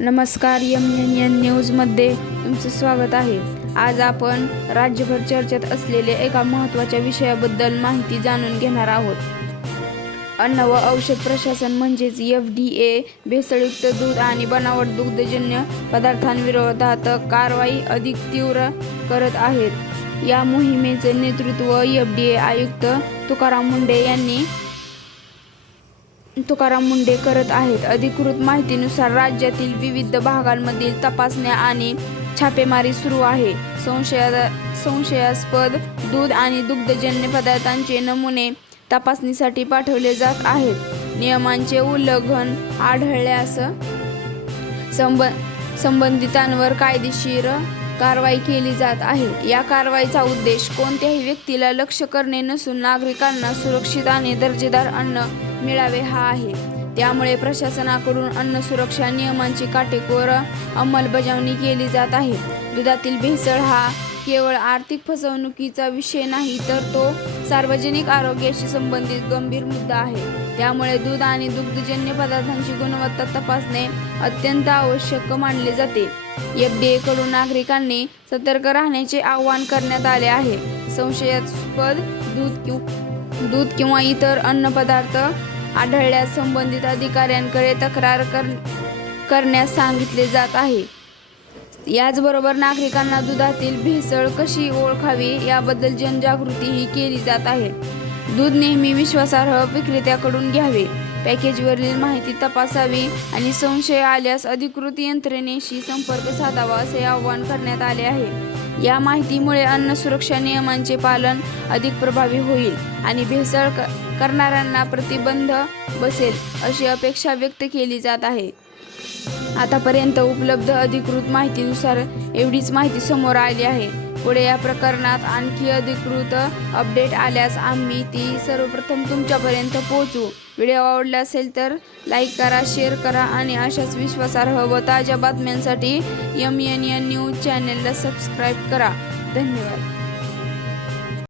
नमस्कार, MNN न्यूजमध्ये तुमचं स्वागत आहे। आज आपण राज्यभर चर्चेत असलेल्या एका महत्त्वाच्या विषयाबद्दल माहिती जाणून घेणार आहोत। अन्न व औषध प्रशासन म्हणजेच FDA भेसळयुक्त दूध आणि बनावट दुग्धजन्य पदार्थांविरोधात कारवाई अधिक तीव्र करत आहेत। या मोहिमेचे नेतृत्व FDA आयुक्त तुकाराम मुंडे करत आहेत। अधिकृत माहितीनुसार राज्यातील विविध भागांमधील तपासण्या आणि छापेमारी सुरू आहे। संशयास्पद दूध आणि दुग्धजन्य पदार्थांचे नमुने तपासणीसाठी पाठवले जात आहेत। नियमांचे उल्लंघन आढळल्यास संबंधितांवर कायदेशीर कारवाई केली जात आहे। या कारवाईचा उद्देश कोणत्याही व्यक्तीला लक्ष्य करणे नसून नागरिकांना सुरक्षित आणि दर्जेदार अन्न मिळावे हा आहे। त्यामुळे प्रशासनाकडून अन्न सुरक्षा नियमांची काटेकोर अंमलबजावणी केली जात आहे। दुधातील भेसळ हा केवळ आर्थिक फसवणुकीचा विषय नाही, तर तो सार्वजनिक आरोग्याशी संबंधित गंभीर मुद्दा आहे। त्यामुळे दूध आणि दुग्धजन्य पदार्थांची गुणवत्ता तपासणे अत्यंत आवश्यक मानले जाते। FDA कडून नागरिकांनी सतर्क राहण्याचे आवाहन करण्यात आले आहे। संशयास्पद दूध किंवा इतर अन्नपदार्थ आढळल्यास संबंधित अधिकाऱ्यांकडे तक्रार करण्यास सांगितले जात आहे। याचबरोबर नागरिकांना दुधातील भेसळ कशी ओळखावी याबद्दल जनजागृतीही केली जात आहे। दूध नेहमी विश्वासार्ह विक्रेत्याकडून घ्यावे, पॅकेजवरील माहिती तपासावी आणि संशय आल्यास अधिकृत यंत्रणेशी संपर्क साधावा असे आवाहन करण्यात आले आहे। या माहितीमुळे अन्न सुरक्षा नियमांचे पालन अधिक प्रभावी होईल आणि भेसळ करणाऱ्यांना प्रतिबंध बसेल अशी अपेक्षा व्यक्त केली जात आहे। आतापर्यंत उपलब्ध अधिकृत माहितीनुसार एवढीच माहिती समोर आली आहे। पुढे या प्रकरणात आणखी अधिकृत अपडेट आल्यास आम्ही ती सर्वप्रथम तुमच्यापर्यंत पोहोचवू। व्हिडिओ आवडला असेल तर लाईक करा, शेअर करा आणि अशाच विश्वासार्ह व ताज्या बातम्यांसाठी MNN न्यूज चॅनेलला सबस्क्राईब करा। धन्यवाद।